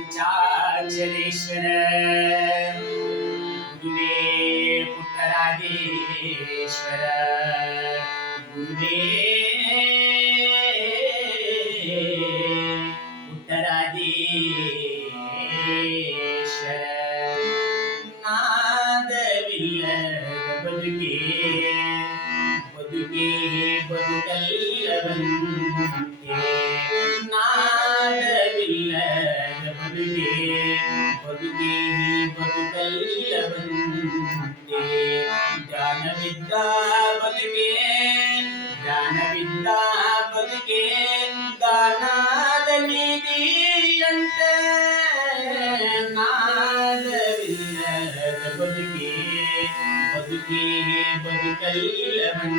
പഞ്ചാചലേശ്വര ഗുരുവേ പുട്ടരാജേശ്വര. ഗുരുവേ പുട്ടരാജേശ്വര. നാദവില്ല ബതുകേ ബതുകേ ബതുകല്ലവൻ பொருதே பொருதல்லவன் ஞானவித்தா பதுகேன் ஞானவித்தா பதுகேன் தானாத நீதி அந்த நாதவில்ல பதுகே பதுகே பதுகல்லவன்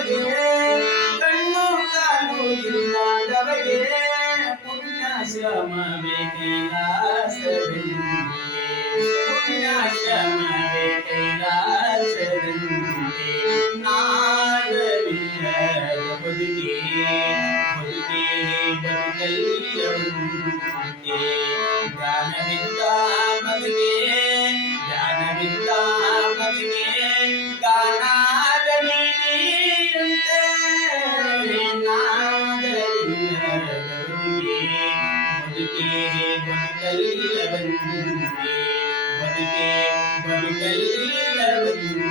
ಇಲ್ಲದವಗೆ ಕಣ್ಣು ಕಾಲು ಇಲ್ಲದವಗೆ ಪುಣ್ಯಾಶ್ರಮವೇ ಕೈಲಾಸವೆಂದೇ ಪುಣ್ಯಾಶ್ರಮವೇ ಕೈಲಾಸವೆಂದೇ ಬದುಕೆ ಬದುಕಲಿಲ್ಲವೆಂದು